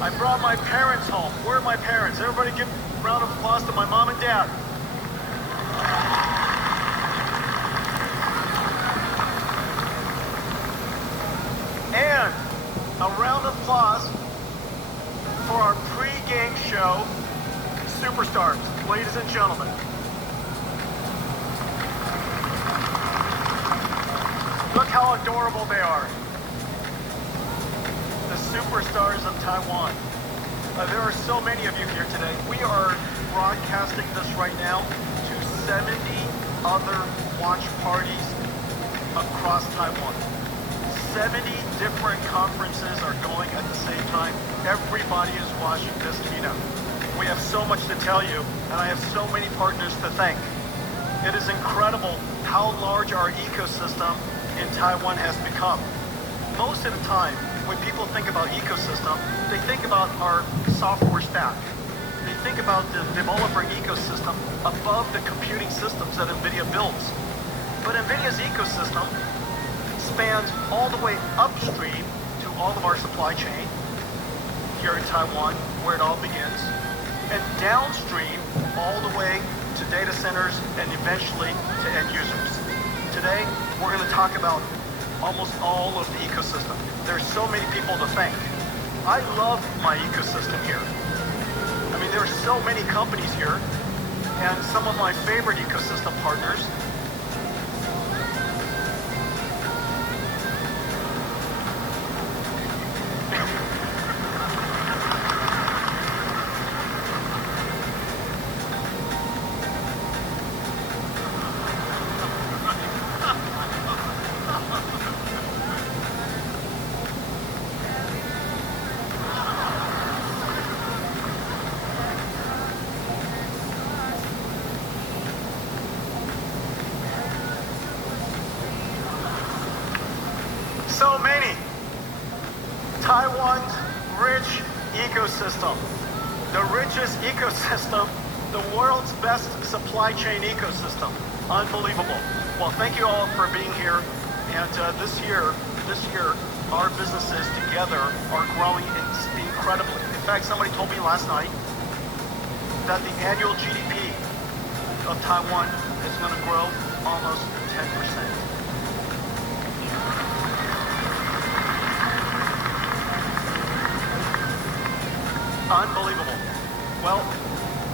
I brought my parents home. Where are my parents? Everybody give a round of applause to my mom and dad. And a round of applause for our pre-game show superstars, ladies and gentlemen. Look how adorable they are. The superstars of Taiwan. There are so many of you here today. We are broadcasting this right now to 70 other watch parties across Taiwan. 70 different conferences are going at the same time. Everybody is watching this keynote. We have so much to tell you, and I have so many partners to thank. It is incredible how large our ecosystem in Taiwan has become. Most of the time, when people think about ecosystem, they think about our software stack. They think about the developer ecosystem above the computing systems that NVIDIA builds. But NVIDIA's ecosystem spans all the way upstream to all of our supply chain here in Taiwan, where it all begins, and downstream all the way to data centers and eventually to end users. Today, we're going to talk about almost all of the ecosystem. There's so many people to thank. I love my ecosystem here. I mean, there are so many companies here, and some of my favorite ecosystem partners. So many. Taiwan's rich ecosystem. The richest ecosystem, the world's best supply chain ecosystem. Unbelievable. Well, thank you all for being here. And this year, our businesses together are growing incredibly. In fact, somebody told me last night that the annual GDP of Taiwan is going to grow almost 10%. Unbelievable. Well,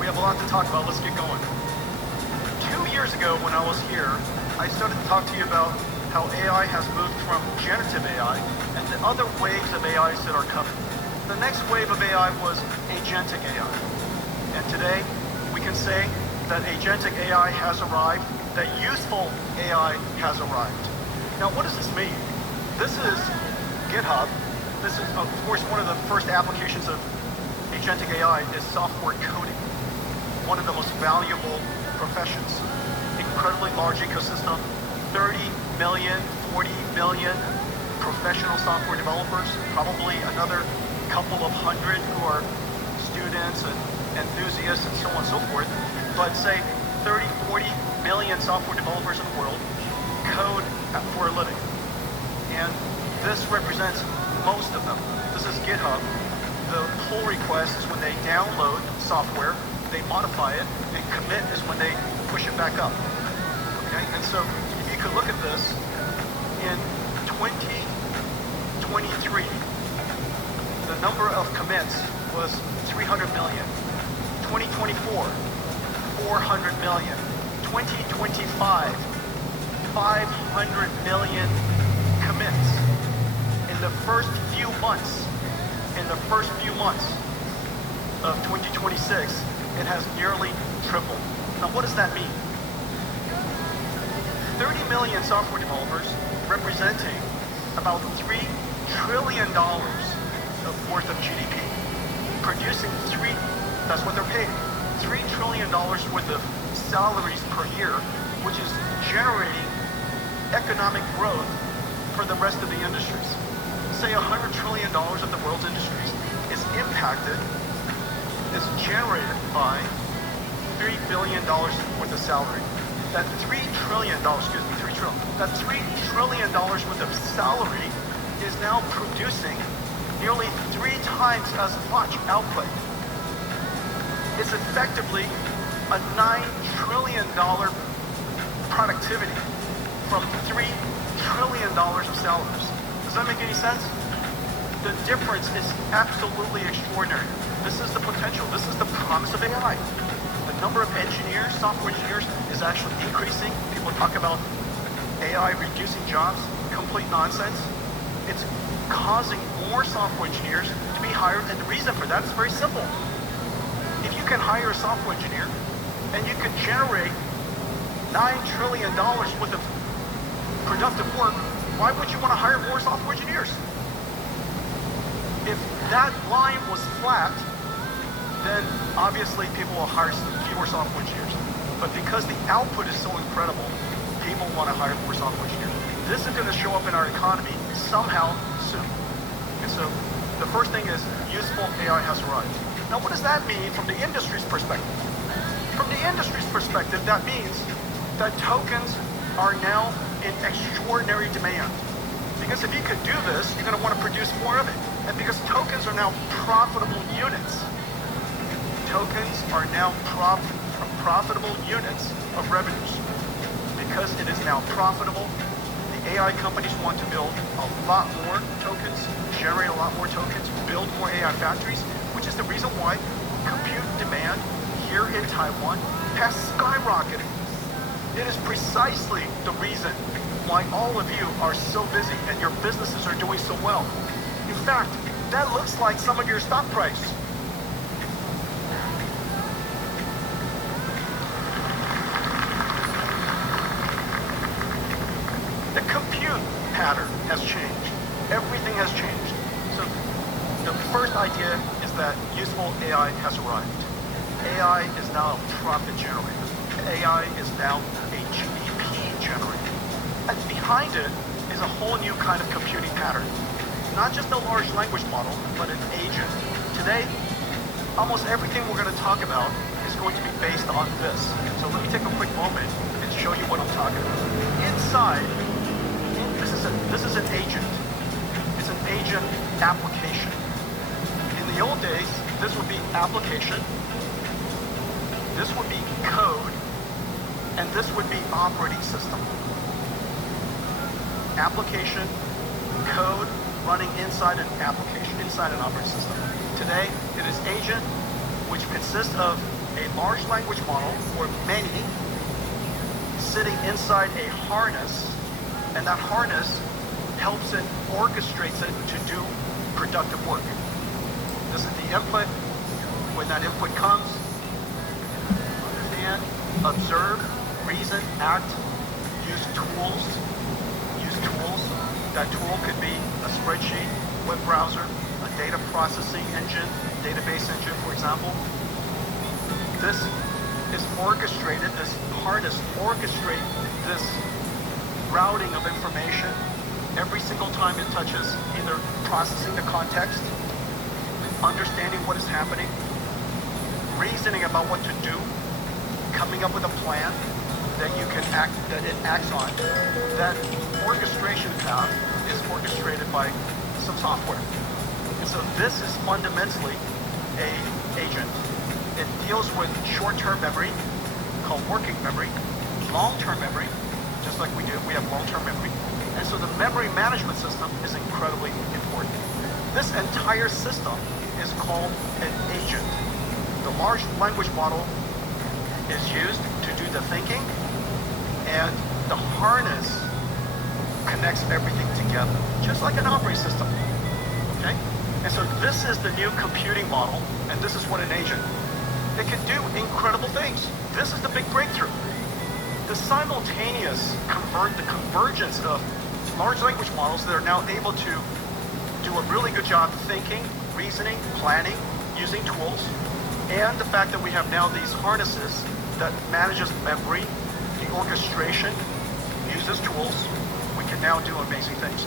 we have a lot to talk about. Let's get going. 2 years ago when I was here, I started to talk to you about how AI has moved from generative AI and the other waves of AIs that are coming. The next wave of AI was agentic AI. And today, we can say that agentic AI has arrived, that useful AI has arrived. Now, what does this mean? This is GitHub. This is, of course, one of the first applications of agentic AI is software coding, one of the most valuable professions. Incredibly large ecosystem, 30 million, 40 million professional software developers, probably another couple of hundred who are students and enthusiasts and so on and so forth. But say 30, 40 million software developers in the world code for a living. And this represents most of them. This is GitHub. The pull request is when they download software, they modify it, and commit is when they push it back up. Okay, and so if you could look at this, in 2023, the number of commits was 300 million. 2024, 400 million. 2025, 500 million commits. In the first few months of 2026, it has nearly tripled. Now, what does that mean? 30 million software developers representing about $3 trillion worth of GDP, producing that's what they're paid, $3 trillion worth of salaries per year, which is generating economic growth for the rest of the industries. Say $100 trillion of the world's industries is generated by $3 billion worth of salary. That $3 trillion worth of salary is now producing nearly 3 times as much output. It's effectively a $9 trillion productivity from $3 trillion of salaries. Does that make any sense? The difference is absolutely extraordinary. This is the potential. This is the promise of AI. The number of engineers, software engineers, is actually increasing. People talk about AI reducing jobs. Complete nonsense. It's causing more software engineers to be hired, and the reason for that is very simple. If you can hire a software engineer and you can generate $9 trillion worth of productive work, why would you want to hire more software engineers? If that line was flat, then obviously people will hire fewer software engineers. But because the output is so incredible, people want to hire more software engineers. This is going to show up in our economy somehow soon. And so the first thing is useful AI has arrived. Now, what does that mean from the industry's perspective? From the industry's perspective, that means that tokens are now in extraordinary demand. Because if you could do this, you're going to want to produce more of it. And because tokens are now profitable units, tokens are now profitable units of revenues. Because it is now profitable, the AI companies want to build a lot more tokens, generate a lot more tokens, build more AI factories, which is the reason why compute demand here in Taiwan has skyrocketed. It is precisely the reason why all of you are so busy and your businesses are doing so well. In fact, that looks like some of your stock price. The compute pattern has changed. Everything has changed. So the first idea is that useful AI has arrived. AI is now a profit generator. AI is now a GDP generator. And behind it is a whole new kind of computing pattern. Not just a large language model, but an agent. Today, almost everything we're going to talk about is going to be based on this. So let me take a quick moment and show you what I'm talking about. Inside, this is an agent. It's an agent application. In the old days, this would be application, this would be code, and this would be operating system. Application, code, running inside an application, inside an operating system. Today, it is agent, which consists of a large language model, or many, sitting inside a harness, and that harness helps it, orchestrates it to do productive work. This is the input. When that input comes, understand, observe, reason, act, use tools. That tool could be a spreadsheet, web browser, a data processing engine, database engine, for example. This is orchestrated, this harness orchestrates this routing of information every single time it touches either processing the context, understanding what is happening, reasoning about what to do, coming up with a plan that you can act, that it acts on. That orchestration path is orchestrated by some software. And so this is fundamentally an agent. It deals with short-term memory, called working memory, long-term memory, just like we do, we have long-term memory. And so the memory management system is incredibly important. This entire system is called an agent. The large language model is used to do the thinking, and the harness connects everything together, just like an operating system, okay? And so this is the new computing model, and this is what an agent. It can do incredible things. This is the big breakthrough. The simultaneous convergence of large language models that are now able to do a really good job thinking, reasoning, planning, using tools, and the fact that we have now these harnesses that manages memory, the orchestration, uses tools, we can now do amazing things.